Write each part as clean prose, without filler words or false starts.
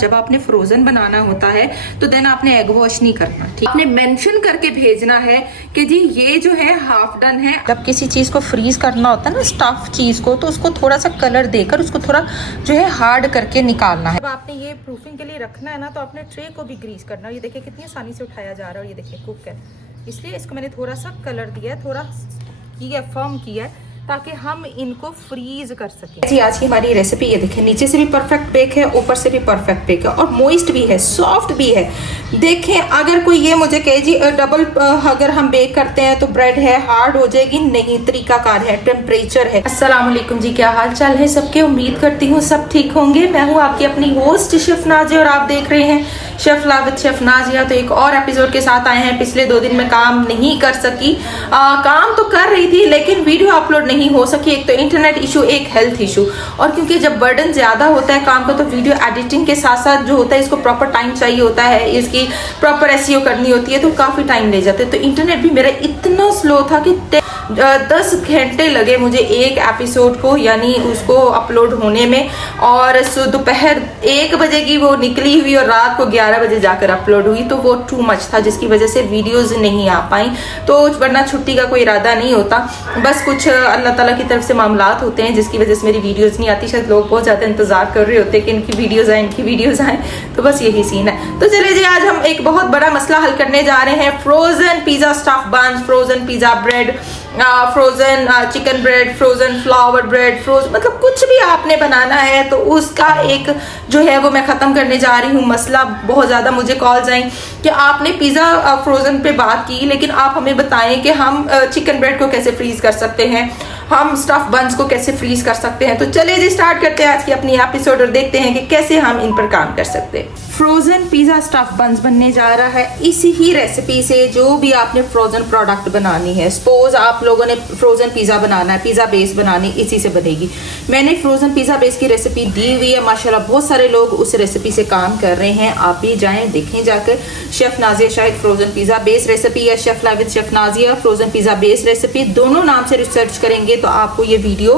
जब आपने फ्रोजन बनाना होता है तो देन आपने एग वॉश नहीं करना, ठीक। आपने मेंशन करके भेजना है कि जी ये जो है हाफ डन है। जब किसी चीज को फ्रीज करना होता है ना, स्टफ चीज को, तो उसको थोड़ा सा कलर देकर उसको थोड़ा जो है हार्ड करके निकालना है। जब आपने ये प्रूफिंग के लिए रखना है ना, तो आपने ट्रे को भी ग्रीस करना है। ये देखिए कितनी आसानी से उठाया जा रहा है। ये देखिए कुक है, इसलिए इसको मैंने थोड़ा सा कलर दिया है, थोड़ा किया फर्म किया है ताकि हम इनको फ्रीज कर सकें। जी आज की हमारी रेसिपी ये देखें, नीचे से भी परफेक्ट बेक है, ऊपर से भी परफेक्ट बेक है और मॉइस्ट भी है, सॉफ्ट भी है। देखें, अगर कोई ये मुझे कहे जी डबल अगर हम बेक करते हैं तो ब्रेड है हार्ड हो जाएगी, नहीं, तरीकाकार है, टेम्परेचर है। अस्सलाम वालेकुम जी, क्या हाल चाल है सबके? उम्मीद करती हूँ सब ठीक होंगे। मैं हूँ आपकी अपनी होस्ट शेफ नाजिया और आप देख रहे हैं chef live with chef Nazia. तो एक और एपिसोड के साथ आए हैं। पिछले 2 दिन में काम नहीं कर सकी, काम तो कर रही थी लेकिन वीडियो अपलोड नहीं हो सकी। एक तो इंटरनेट इशू, एक हेल्थ इशू, और क्योंकि जब बर्डन ज्यादा होता है काम का तो वीडियो एडिटिंग के साथ साथ जो होता है इसको प्रॉपर टाइम चाहिए होता है, इसकी प्रॉपर एसईओ करनी होती है, तो काफी टाइम ले जाते हैं। तो इंटरनेट भी मेरा इतना स्लो था कि 10 घंटे लगे मुझे एक एपिसोड को, यानी उसको अपलोड होने में। और दोपहर 1 बजे की वो निकली हुई और रात को 11 बजे जाकर अपलोड हुई, तो वो टू मच था जिसकी वजह से वीडियोस नहीं आ पाई। तो वरना छुट्टी का कोई इरादा नहीं होता, बस कुछ अल्लाह ताला की तरफ से मामलात होते हैं जिसकी वजह से मेरी वीडियोस नहीं आती। शायद लोग बहुत ज़्यादा इंतजार कर रहे होते हैं कि इनकी वीडियोस आए, तो बस यही सीन है। तो चलिए जी, आज हम एक बहुत बड़ा मसला हल करने जा रहे हैं। Frozen pizza stuff buns, frozen pizza bread, frozen chicken bread, frozen flower bread, frozen, मतलब कुछ भी आपने बनाना है तो उसका एक जो है वो मैं खत्म करने जा रही हूँ मसला। बहुत ज्यादा मुझे कॉल्स आई कि आपने पिज्जा फ्रोजन पे बात की, लेकिन आप हमें बताएं कि हम चिकन ब्रेड को कैसे फ्रीज कर सकते हैं, हम स्टफ बन्स को कैसे फ्रीज कर सकते हैं। तो चलिए जी, स्टार्ट करते हैं आज की अपनी एपिसोड और देखते हैं कि कैसे हम इन पर काम कर सकते हैं। फ्रोजन पिज्जा स्टफ बन्स बनने जा रहा है इसी ही रेसिपी से। जो भी आपने फ्रोजन प्रोडक्ट बनानी है, सपोज आप लोगों ने फ्रोजन पिज्जा बनाना है, पिज्जा बेस बनानी, इसी से बनेगी। मैंने फ्रोजन पिज्जा बेस की रेसिपी दी हुई है, माशाल्लाह बहुत सारे लोग उस रेसिपी से काम कर रहे हैं। आप भी जाएं देखें जाकर, chef Nazia Shahid frozen pizza base recipe या chef live with chef Nazia frozen pizza base recipe, दोनों नाम से रिसर्च करेंगे तो आपको ये वीडियो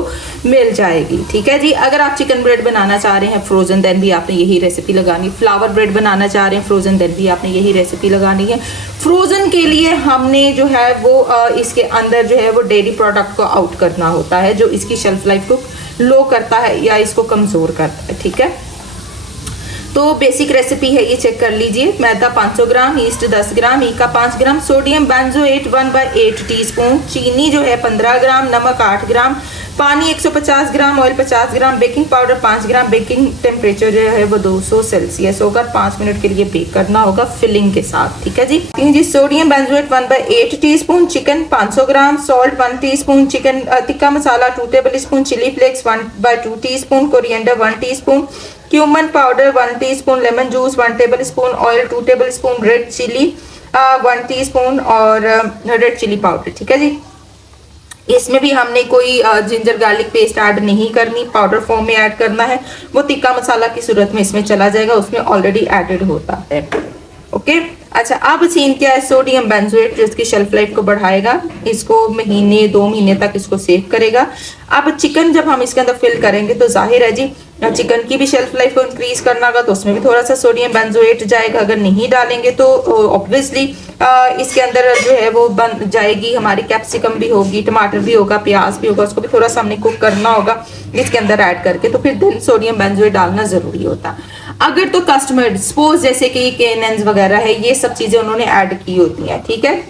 मिल जाएगी, ठीक है जी। अगर आप चिकन ब्रेड बनाना चाह रहे हैं फ्रोजन, देन भी आपने यही रेसिपी लगानी। फ्लावर ब्रेड बनाना चाह रहे हैं फ्रोजन, देन भी आपने यही रेसिपी लगानी है। फ्रोजन के लिए हमने जो है वो इसके अंदर जो है वो डेयरी प्रोडक्ट को आउट करना होता है, जो इसकी शेल्फ लाइफ को लो करता है या इसको कमजोर करता है, ठीक है। तो बेसिक रेसिपी है ये, चेक कर लीजिए। मैदा 500 ग्राम, ईस्ट 10 ग्राम, ईका 5 ग्राम, सोडियम बेंजोएट 1/8 टीस्पून, चीनी जो है 15 ग्राम, नमक 8 ग्राम, पानी 150 ग्राम, ऑयल 50 ग्राम, बेकिंग पाउडर 5 ग्राम। बेकिंग टेम्परेचर जो है वो 200 सेल्सियस होगा। 5 मिनट के लिए बेक करना होगा फिलिंग के साथ, ठीक है जी। Sodium benzoate 1/8 teaspoon, chicken 500 gram, salt 1 teaspoon, chicken tikka masala 2 tablespoon, chilli flakes 1/2 teaspoon, coriander 1 teaspoon, cumin powder 1 teaspoon, lemon juice 1 tablespoon, oil 2 tablespoon, red chilli 1 teaspoon और रेड चिली पाउडर, ठीक है जी। इसमें भी हमने कोई ginger garlic paste add नहीं करनी, powder form में ऐड करना है। वो टिक्का मसाला की सूरत में इसमें चला जाएगा, उसमें ऑलरेडी एडेड होता है, ओके। अच्छा, अब सीन क्या है? सोडियम बेंजोएट जो इसकी शेल्फ लाइफ को बढ़ाएगा, इसको महीने 2 महीने तक इसको सेव करेगा। अब चिकन जब हम इसके अंदर फिल करेंगे तो जाहिर है जी चिकन की भी शेल्फ लाइफ को इंक्रीज करना होगा, तो उसमें भी थोड़ा सा सोडियम बेंजोएट जाएगा। अगर नहीं डालेंगे तो ऑब्वियसली इसके अंदर जो है वो बन जाएगी हमारी कैप्सिकम भी होगी, टमाटर भी होगा, प्याज भी होगा, उसको भी थोड़ा सा हमने कुक करना होगा इसके अंदर ऐड करके। तो फिर दिन सोडियम बेंजोएट डालना जरूरी होता। अगर तो कस्टमर सपोज जैसे कि केनेंस वगैरह है, ये सब चीजें उन्होंने ऐड की होती हैं, ठीक है।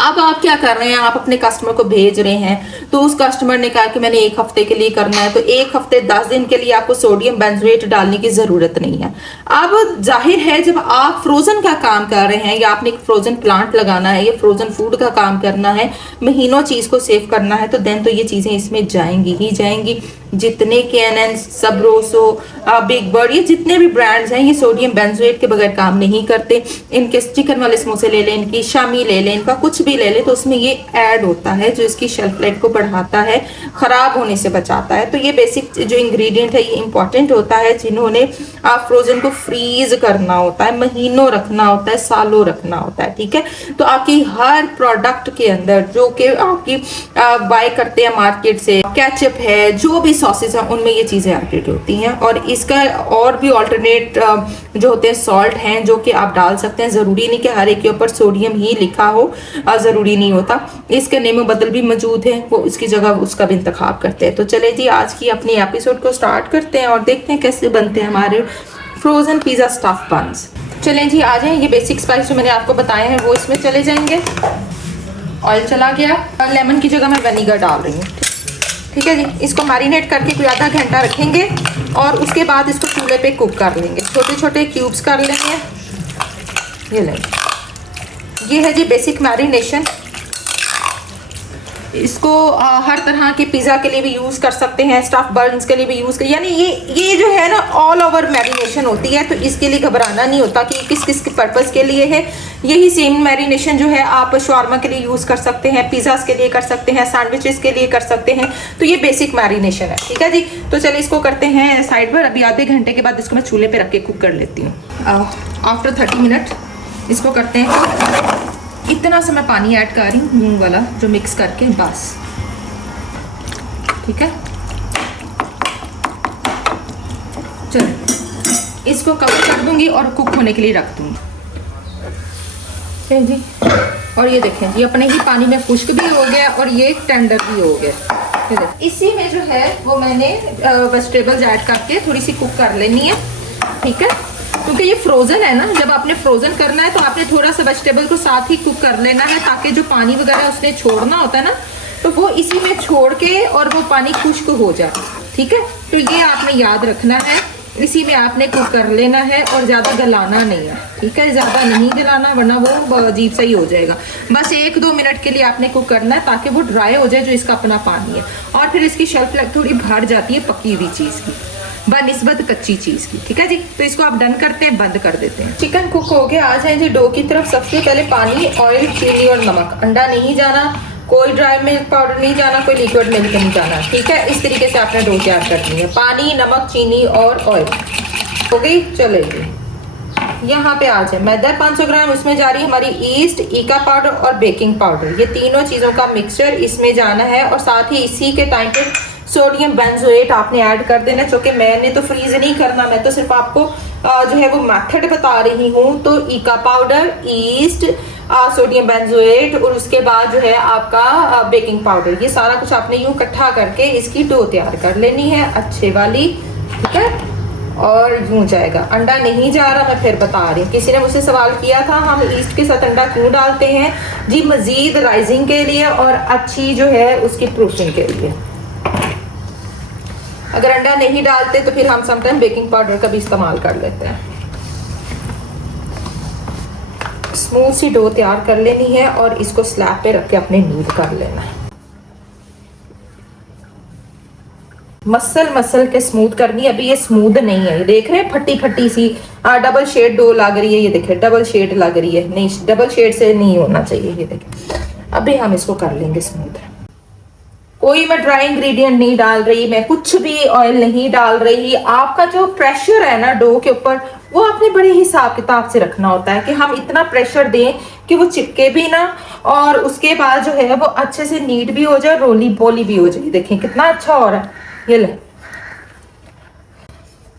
अब आप क्या कर रहे हैं, आप अपने कस्टमर को भेज रहे हैं, तो उस कस्टमर ने कहा कि मैंने 1 हफ्ते के लिए करना है, तो 1 हफ्ते 10 दिन के लिए आपको सोडियम बेंजोएट डालने की जरूरत नहीं है। अब जाहिर है जब आप फ्रोजन का काम कर रहे हैं या आपने एक फ्रोजन प्लांट लगाना है या फ्रोजन फूड का काम करना है, महीनों चीज को सेव करना है, तो देन तो ये चीजें इसमें जाएंगी ही जाएंगी। जितने केनेंस, सबरोसो, बिग बर्ड, ये जितने भी ब्रांड्स हैं ये सोडियम बेंजोएट के बगैर काम नहीं करते। इनके चिकन वाले समोसे ले लें, इनकी शामी ले लें, इनका कुछ भी ले लें, तो उसमें ये ऐड होता है जो इसकी शेल्फ लाइफ को बढ़ाता है, खराब होने से बचाता है। तो ये बेसिक जो इंग्रेडिएंट है ये इंपॉर्टेंट होता है। जिन्होंने आप फ्रोजन को फ्रीज करना होता है, महीनों रखना होता है, सालों रखना होता है, ठीक है। तो आपकी हर प्रोडक्ट के अंदर जो कि आपकी बाय करते हैं मार्केट से, केचप है, जो भी सॉसेस हैं उनमें ये चीज़ें एडिड होती हैं। और इसका और भी ऑल्टरनेट जो होते हैं सॉल्ट हैं जो कि आप डाल सकते हैं। ज़रूरी नहीं कि हर एक के ऊपर सोडियम ही लिखा हो, ज़रूरी नहीं होता। इसके नेमो बदल भी मौजूद है, वो इसकी जगह उसका भी इंतखाब करते हैं। तो चले जी आज की अपनी एपिसोड को स्टार्ट करते हैं और देखते हैं कैसे बनते हैं हमारे फ्रोज़न पिज़्ज़ा स्टफ बन्स। चलें जी आ जाएं। ये बेसिक स्पाइस जो मैंने आपको बताए हैं वो इसमें चले जाएंगे। ऑयल चला गया और लेमन की जगह मैं विनीगर डाल रही हूँ। ठीक है जी, इसको मैरिनेट करके कोई आधा घंटा रखेंगे और उसके बाद इसको चूल्हे पे कुक कर लेंगे। छोटे छोटे क्यूब्स कर लेंगे। ये लेंगे, ये है जी बेसिक मैरिनेशन। इसको हर तरह के पिज़्ज़ा के लिए भी यूज़ कर सकते हैं, स्टफ बर्न्स के लिए भी यूज़ कर, यानी ये जो है ना ऑल ओवर मैरिनेशन होती है। तो इसके लिए घबराना नहीं होता कि किस किस के पर्पज़ के लिए है। यही सेम मैरिनेशन जो है आप शवारमा के लिए यूज़ कर सकते हैं, पिज़्ज़ास के लिए कर सकते हैं, सैंडविचेस के लिए कर सकते हैं। तो ये बेसिक मैरिनेशन है। ठीक है जी, तो चलिए इसको करते हैं साइड पर। अभी आधे घंटे के बाद इसको मैं चूल्हे पर रख के कुक कर लेती हूँ। आफ्टर 30 मिनट इसको करते हैं। इतना सा मैं पानी ऐड कर रही हूँ, मूंग वाला जो मिक्स करके, बस। ठीक है, चलो इसको कवर कर दूंगी और कुक होने के लिए रख दूंगी। जी, और ये देखें जी अपने ही पानी में खुश्क भी हो गया और ये टेंडर भी हो गया। इसी में जो है वो मैंने वेजिटेबल्स ऐड करके थोड़ी सी कुक कर लेनी है। ठीक है, क्योंकि ये फ्रोजन है ना, जब आपने फ्रोजन करना है तो आपने थोड़ा सा वेजिटेबल को साथ ही कुक कर लेना है, ताकि जो पानी वगैरह उसने छोड़ना होता है ना, तो वो इसी में छोड़ के और वो पानी खुश्क हो जाए। ठीक है, तो ये आपने याद रखना है, इसी में आपने कुक कर लेना है और ज़्यादा गलाना नहीं है। ठीक है, ज़्यादा नहीं गलाना वरना वो अजीब सा ही हो जाएगा। बस 1-2 मिनट के लिए आपने कुक करना है ताकि वो ड्राई हो जाए जो इसका अपना पानी है। और फिर इसकी शेल्फ लाइफ थोड़ी बढ़ जाती है पकी हुई चीज़ की बनिस्बत कच्ची चीज़ की। ठीक है जी, तो इसको आप डन करते हैं, बंद कर देते हैं। चिकन कुक हो गया। आ जाए जी डो की तरफ। सबसे पहले पानी, ऑयल, चीनी और नमक। अंडा नहीं जाना, कोई ड्राई मिल्क पाउडर नहीं जाना, कोई लिक्विड मिल्क नहीं जाना। ठीक है, इस तरीके से आपने डो तैयार करनी है। पानी, नमक, चीनी और ऑयल हो गई। चलो जी यहाँ पे आ जाए। मैदा 500 ग्राम, उसमें जा रही है हमारी ईस्ट, ईका पाउडर और बेकिंग पाउडर। ये तीनों चीज़ों का मिक्सचर इसमें जाना है। और साथ ही इसी के टाइम पे सोडियम बेंजोएट आपने ऐड कर देना, क्योंकि मैंने तो फ्रीज नहीं करना, मैं तो सिर्फ आपको जो है वो मेथड बता रही हूँ। तो ईका पाउडर, ईस्ट, सोडियम बेंजोएट और उसके बाद जो है आपका बेकिंग पाउडर, ये सारा कुछ आपने यूं इकट्ठा करके इसकी डो तैयार कर लेनी है अच्छे वाली। ठीक है, और यूं जाएगा। अंडा नहीं जा रहा, मैं फिर बता रही हूँ। किसी ने मुझसे सवाल किया था हम ईस्ट के साथ अंडा क्यों डालते हैं जी? मजीद राइजिंग के लिए और अच्छी जो है उसकी प्रूफिंग के लिए। अगर अंडा नहीं डालते तो फिर हम समटाइम बेकिंग पाउडर का भी इस्तेमाल कर लेते हैं। स्मूथ सी डो तैयार कर लेनी है और इसको स्लैब पे रख के अपने नीड कर लेना है। मसल के स्मूथ करनी। अभी ये स्मूथ नहीं है, देख रहे हैं फटी फटी सी डबल शेड डो लग रही है। ये देखिए डबल शेड लग रही है, नहीं डबल शेड से नहीं होना चाहिए। ये देखिए अभी हम इसको कर लेंगे स्मूथ। कोई मैं ड्राई इंग्रेडिएंट नहीं डाल रही, मैं कुछ भी ऑयल नहीं डाल रही। आपका जो प्रेशर है ना डो के ऊपर, वो आपने बड़े हिसाब किताब से रखना होता है कि हम इतना प्रेशर दें कि वो चिपके भी ना और उसके बाद जो है वो अच्छे से नीट भी हो जाए, रोली बोली भी हो जाए। देखें कितना अच्छा हो रहा है। ये ले,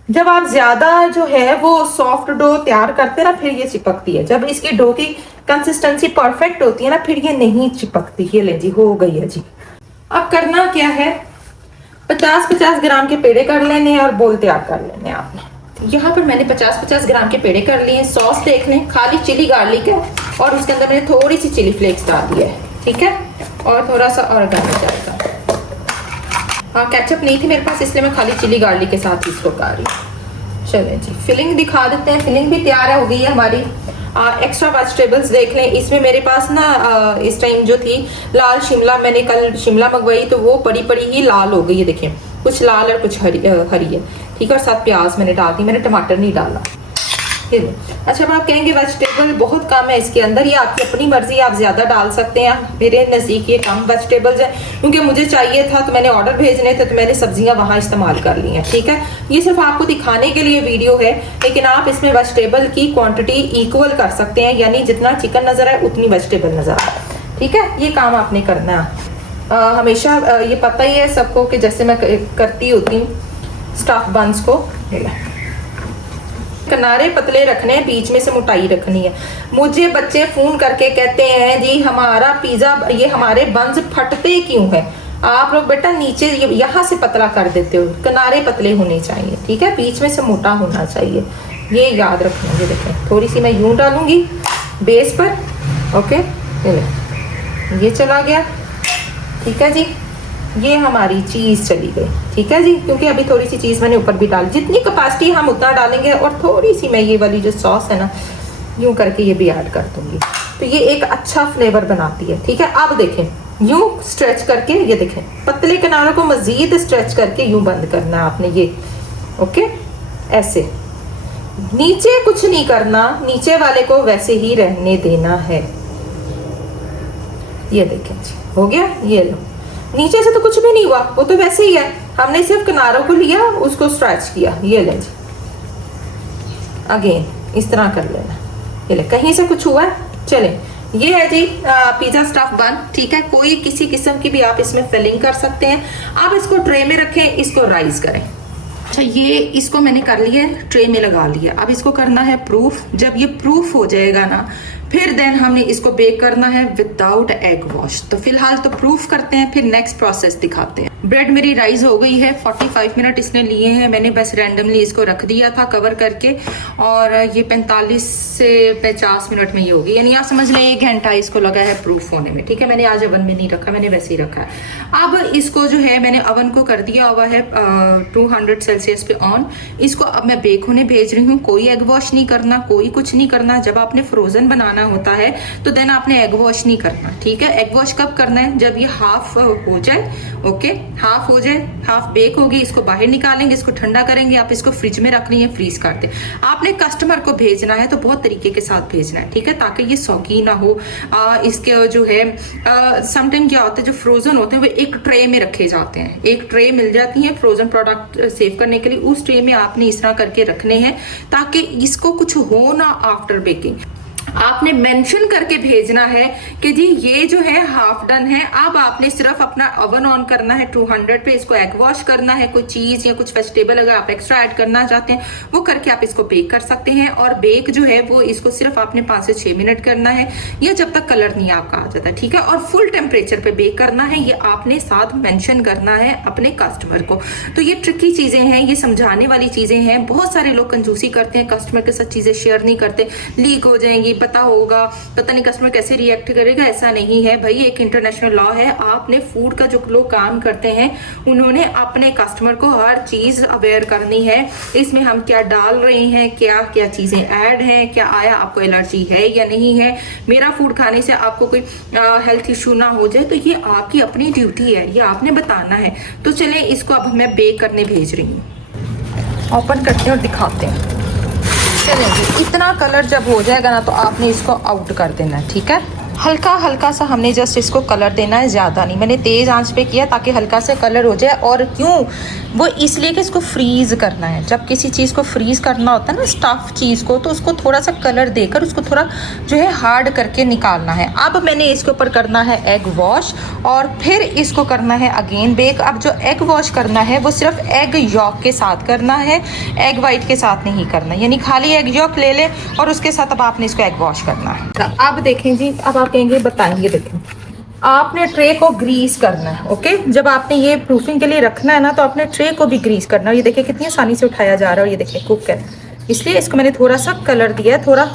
जब आप ज्यादा जो है वो सॉफ्ट डो तैयार करते ना फिर ये चिपकती है। जब इसकी डो की कंसिस्टेंसी परफेक्ट होती है ना फिर ये नहीं चिपकती। ये ले जी हो गई है जी। अब करना क्या है, 50-50 ग्राम के पेड़े कर लेने हैं और बोल तैयार कर लेने हैं आपने। यहाँ पर मैंने 50-50 ग्राम के पेड़े कर लिए। सॉस देख लें, खाली चिली गार्लिक है और उसके अंदर मैंने थोड़ी सी चिली फ्लेक्स डाल दिया है। ठीक है, और थोड़ा सा ऑर्गेनिक जाएगा। हाँ केचप नहीं थी मेरे पास, इसलिए मैं खाली चिली गार्लिक के साथ इसको कर रही हूँ। चलें जी फिलिंग दिखा देते हैं। फिलिंग भी तैयार हो गई है हमारी। एक्स्ट्रा वेजिटेबल्स देख लें। इसमें मेरे पास ना इस टाइम जो थी लाल शिमला, मैंने कल शिमला मंगवाई तो वो पड़ी ही लाल हो गई है। देखें कुछ लाल और कुछ हरी है। ठीक है, और साथ प्याज मैंने डाल दी, मैंने टमाटर नहीं डाला। अच्छा अब आप कहेंगे वेजिटेबल बहुत कम है इसके अंदर, ये आपकी अपनी मर्जी, आप ज्यादा डाल सकते हैं। मेरे नज़दीक ये कम वेजिटेबल्स है क्योंकि मुझे चाहिए था तो मैंने ऑर्डर भेजने थे तो मैंने सब्जियां वहां इस्तेमाल कर ली हैं। ठीक है, ये सिर्फ आपको दिखाने के लिए वीडियो है, लेकिन आप इसमें वेजिटेबल की क्वांटिटी इक्वल कर सकते हैं, यानी जितना चिकन नजर है उतनी वेजिटेबल नजर आए। ठीक है, ये काम आपने करना है। हमेशा ये पता ही है सबको कि जैसे मैं करती होती हूँ स्टफ बंस को, किनारे पतले रखने हैं, बीच में से मोटाई रखनी है। मुझे बच्चे फोन करके कहते हैं जी हमारा पिज्जा, ये हमारे बंस फटते क्यों है? आप लोग बेटा नीचे यहाँ से पतला कर देते हो, किनारे पतले होने चाहिए, ठीक है, बीच में से मोटा होना चाहिए, ये याद रखना। ये देखें, थोड़ी सी मैं यूं डालूंगी बेस पर, ओके, ये चला गया, ठीक है जी, ये हमारी चीज़ चली गई, ठीक है जी, क्योंकि अभी थोड़ी सी चीज़ मैंने ऊपर भी डाल, जितनी कैपेसिटी हम उतना डालेंगे, और थोड़ी सी मैं ये वाली जो सॉस है ना यूं करके ये भी ऐड कर दूंगी, तो ये एक अच्छा फ्लेवर बनाती है, ठीक है। अब देखें, यूं स्ट्रेच करके, ये देखें पतले किनारों को मजीद स्ट्रेच करके यूं बंद करना है आपने, ये ओके, ऐसे नीचे कुछ नहीं करना, नीचे वाले को वैसे ही रहने देना है। ये देखें जी, हो गया, ये लो, नीचे से तो कुछ भी नहीं हुआ, वो तो वैसे ही है, हमने सिर्फ किनारों को लिया, उसको स्ट्रेच किया, ये ले जी, अगेन इस तरह कर लेना, ये ले, कहीं से कुछ हुआ है, चले, ये है जी पिज्जा स्टफ बन, ठीक है। कोई किसी किस्म की भी आप इसमें फिलिंग कर सकते हैं। आप इसको ट्रे में रखें, इसको राइज करें। अच्छा, ये इसको मैंने कर लिया है, ट्रे में लगा लिया। अब इसको करना है प्रूफ। जब ये प्रूफ हो जाएगा ना, फिर देन हमने इसको बेक करना है विदाउट एग वॉश। तो फिलहाल तो प्रूफ करते हैं, फिर नेक्स्ट प्रोसेस दिखाते हैं। ब्रेड मेरी राइज हो गई है, 45 मिनट इसने लिए हैं, मैंने बस रैंडमली इसको रख दिया था कवर करके, और ये 45 से 50 मिनट में ये होगी, यानी आप समझ लें 1 घंटा इसको लगा है प्रूफ होने में, ठीक है। मैंने आज ओवन में नहीं रखा, मैंने वैसे ही रखा है। अब इसको जो है मैंने ओवन को कर दिया हुआ है 200 सेल्सियस पे ऑन। इसको अब मैं बेक होने भेज रही हूँ। कोई एग वॉश नहीं करना, कोई कुछ नहीं करना। जब आपने फ्रोजन बनाना होता है तो देन आपने एग वॉश नहीं करना, ठीक है। एग वॉश कब करना है? जब ये हाफ हो जाए, ओके, हाफ हो जाए, हाफ बेक होगी, इसको बाहर निकालेंगे, इसको ठंडा करेंगे, आप इसको फ्रिज में रख लें, फ्रीज कर दें। आपने कस्टमर को भेजना है तो बहुत तरीके के साथ भेजना है, ठीक है, ताकि ये सौगी ना हो। इसके जो है समटाइम क्या होता है, जो फ्रोजन होते हैं वो एक ट्रे में रखे जाते हैं, एक ट्रे मिल जाती है फ्रोजन प्रोडक्ट सेव करने के लिए। उस ट्रे में आपने इस तरह करके रखने हैं ताकि इसको कुछ हो ना आफ्टर बेकिंग। आपने मेंशन करके भेजना है कि जी ये जो है हाफ डन है। अब आपने सिर्फ अपना ओवन ऑन करना है 200 पे, इसको एग वॉश करना है। कोई चीज या कुछ वेजिटेबल अगर आप एक्स्ट्रा ऐड करना चाहते हैं वो करके आप इसको बेक कर सकते हैं। और बेक जो है वो इसको सिर्फ आपने 5 से 6 मिनट करना है, या जब तक कलर नहीं आपका आ जाता, ठीक है। और फुल टेम्परेचर पे बेक करना है, ये आपने साथ मेंशन करना है अपने कस्टमर को। तो ये ट्रिकी चीजें हैं, ये समझाने वाली चीजें हैं। बहुत सारे लोग कंजूसी करते हैं, कस्टमर के साथ चीजें शेयर नहीं करते, लीक हो जाएंगी, पता होगा, पता नहीं कस्टमर कैसे रिएक्ट करेगा। ऐसा नहीं है भाई, एक इंटरनेशनल लॉ है। आपने फूड का जो लोग काम करते हैं उन्होंने अपने कस्टमर को हर चीज अवेयर करनी है। इसमें हम क्या डाल रहे हैं, क्या क्या चीजें ऐड हैं, क्या आया आपको एलर्जी है या नहीं है, मेरा फूड खाने से आपको कोई हेल्थ इशू ना हो जाए, तो ये आपकी अपनी ड्यूटी है, ये आपने बताना है। तो चले इसको अब मैं बेक करने भेज रही हूँ। ओपन करते हैं और दिखाते हैं। चलेंगे, इतना कलर जब हो जाएगा ना तो आपने इसको आउट कर देना है, ठीक है। हल्का हल्का सा हमने जस्ट इसको कलर देना है, ज़्यादा नहीं। मैंने तेज़ आंच पे किया ताकि हल्का सा कलर हो जाए। और क्यों? वो इसलिए कि इसको फ्रीज़ करना है। जब किसी चीज़ को फ्रीज़ करना होता है ना, स्टफ़ चीज़ को, तो उसको थोड़ा सा कलर देकर उसको थोड़ा जो है हार्ड करके निकालना है। अब मैंने इसके ऊपर करना है एग वॉश और फिर इसको करना है अगेन बेक। अब जो एग वॉश करना है वो सिर्फ एग यॉक के साथ करना है, एग वाइट के साथ नहीं करना, यानी खाली एग यॉक ले ले और उसके साथ अब आपने इसको एग वॉश करना है। अब देखें जी, अब कहेंगे बताएंगे, देखें आपने ट्रे को ग्रीस करना है, ओके। जब आपने ये प्रूफिंग के लिए रखना है ना तो आपने ट्रे को भी ग्रीस करना है। ये देखिए कितनी आसानी से उठाया जा रहा है, और ये देखिए कुक है, इसलिए इसको मैंने थोड़ा सा कलर दिया है, थोड़ा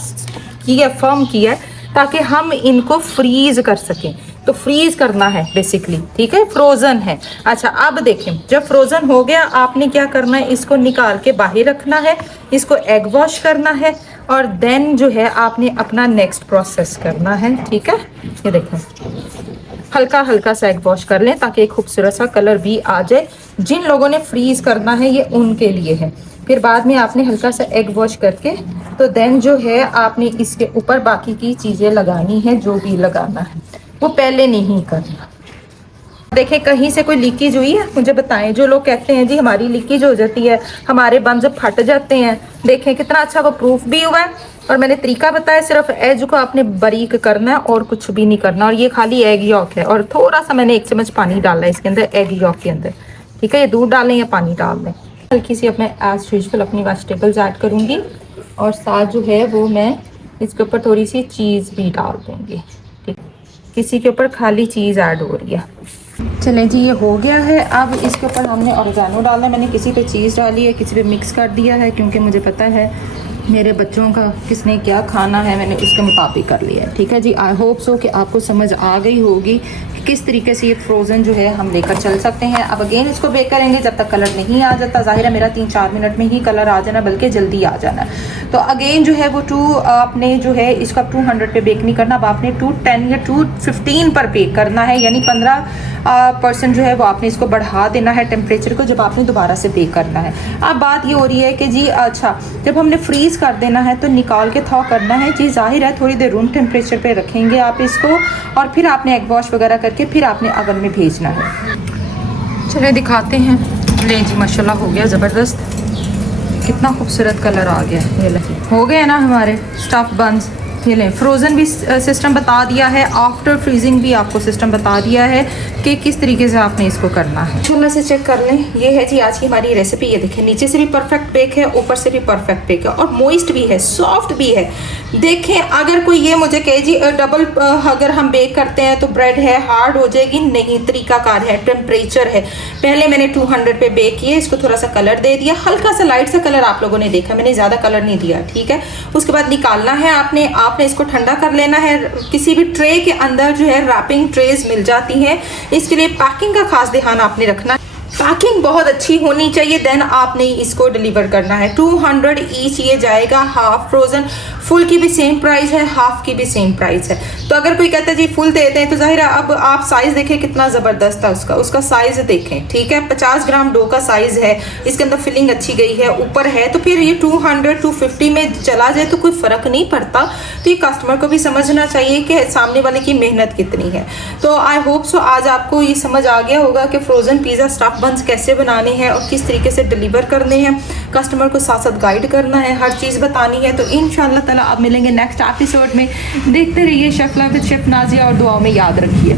किया फर्म किया है ताकि हम इनको फ्रीज कर सकें। तो फ्रीज करना है बेसिकली, ठीक है, फ्रोजन है। अच्छा, अब देखें जब फ्रोजन हो गया आपने क्या करना है, इसको निकाल के बाहर रखना है, इसको एग वॉश करना है और देन जो है आपने अपना नेक्स्ट प्रोसेस करना है, ठीक है। ये देखें हल्का हल्का सा एग वॉश कर लें ताकि एक खूबसूरत सा कलर भी आ जाए। जिन लोगों ने फ्रीज करना है ये उनके लिए है। फिर बाद में आपने हल्का सा एग वॉश करके तो देन जो है आपने इसके ऊपर बाकी की चीज़ें लगानी है, जो भी लगाना है वो पहले नहीं करना। देखें कहीं से कोई लीकेज हुई है मुझे बताएं। जो लोग कहते हैं जी हमारी लीकेज हो जाती है, हमारे बंस फट जाते हैं, देखें कितना अच्छा वो प्रूफ भी हुआ है। और मैंने तरीका बताया, सिर्फ एज को आपने बारीक करना है और कुछ भी नहीं करना। और ये खाली एग यॉक है और थोड़ा सा मैंने 1 चम्मच पानी डाला है इसके अंदर, एग यॉक के अंदर। ठीक है, ये दूध डालें या पानी डाल दें। हल्की सी अपने एज यूजुअल अपनी वेजिटेबल्स ऐड करूँगी और साथ जो है वो मैं इसके ऊपर थोड़ी सी चीज़ भी डाल दूँगी। ठीक, किसी के ऊपर खाली चीज़ ऐड हो रही है। चलें जी, ये हो गया है। अब इसके ऊपर हमने ऑरिगेनो डालना है। मैंने किसी पे चीज़ डाली है, किसी पे मिक्स कर दिया है, क्योंकि मुझे पता है मेरे बच्चों का किसने क्या खाना है, मैंने उसके मुताबिक कर लिया है। ठीक है जी, आई होप सो कि आपको समझ आ गई होगी कि किस तरीके से ये फ्रोज़न जो है हम लेकर चल सकते हैं। अब अगेन इसको बेक करेंगे जब तक कलर नहीं आ जाता। ज़ाहिर है मेरा 3-4 मिनट में ही कलर आ जाना, बल्कि जल्दी आ जाना। तो अगेन जो है वो आपने जो है इसको अब 200 पे बेक नहीं करना, अब आपने 210 या 215 पर बेक करना है, यानी 15% जो है वो आपने इसको बढ़ा देना है टेम्परेचर को, जब आपने दोबारा से बेक करना है। अब बात ये हो रही है कि जी अच्छा, जब हमने फ्रीज़ कर देना है तो निकाल के थॉ करना है। जी जाहिर है थोड़ी देर रूम टेम्परेचर पे रखेंगे आप इसको, और फिर आपने एग वॉश वगैरह करके फिर आपने अवन में भेजना है। चलिए दिखाते हैं। ले जी माशाल्लाह हो गया ज़बरदस्त, कितना खूबसूरत कलर आ गया। ये ले हो गए ना हमारे स्टफ बंस। ये लें, फ्रोज़न भी सिस्टम बता दिया है, आफ्टर फ्रीजिंग भी आपको सिस्टम बता दिया है कि किस तरीके से आपने इसको करना है। छोला से चेक कर लें। ये है जी आज की हमारी रेसिपी। ये देखें नीचे से भी परफेक्ट बेक है, ऊपर से भी परफेक्ट बेक है, और मॉइस्ट भी है, सॉफ्ट भी है। देखें अगर कोई ये मुझे कहे जी डबल अगर हम बेक करते हैं तो ब्रेड है हार्ड हो जाएगी, नहीं, तरीकाकार है, टेम्परेचर है। पहले मैंने 200 पे बेक किया, इसको थोड़ा सा कलर दे दिया, हल्का सा लाइट सा कलर आप लोगों ने देखा, मैंने ज़्यादा कलर नहीं दिया। ठीक है, उसके बाद निकालना है आपने इसको ठंडा कर लेना है। किसी भी ट्रे के अंदर जो है रैपिंग ट्रेज मिल जाती हैं, इसके लिए पैकिंग का खास ध्यान आपने रखना है। पैकिंग बहुत अच्छी होनी चाहिए, देन आपने इसको डिलीवर करना है। 200 ईच ये जाएगा। हाफ फ्रोजन, फुल की भी सेम प्राइस है, हाफ की भी सेम प्राइस है। तो अगर कोई कहता है जी फुल देते हैं तो जाहिर है अब आप साइज देखें कितना ज़बरदस्त है उसका साइज देखें। ठीक है, 50 ग्राम डो का साइज है, इसके अंदर फिलिंग अच्छी गई है, ऊपर है, तो फिर ये 200-250 में चला जाए तो कोई फ़र्क नहीं पड़ता। तो ये कस्टमर को भी समझना चाहिए कि सामने वाले की मेहनत कितनी है। तो आई होप सो आज आपको ये समझ आ गया होगा कि फ्रोज़न पिज़्ज़ा स्टफ बंस कैसे बनाने हैं और किस तरीके से डिलीवर करने हैं। कस्टमर को साथ साथ गाइड करना है, हर चीज़ बतानी है। तो इंशाअल्लाह ताला आप मिलेंगे नेक्स्ट एपिसोड में। देखते रहिए chef life with chef Nazia, और दुआओं में याद रखिए।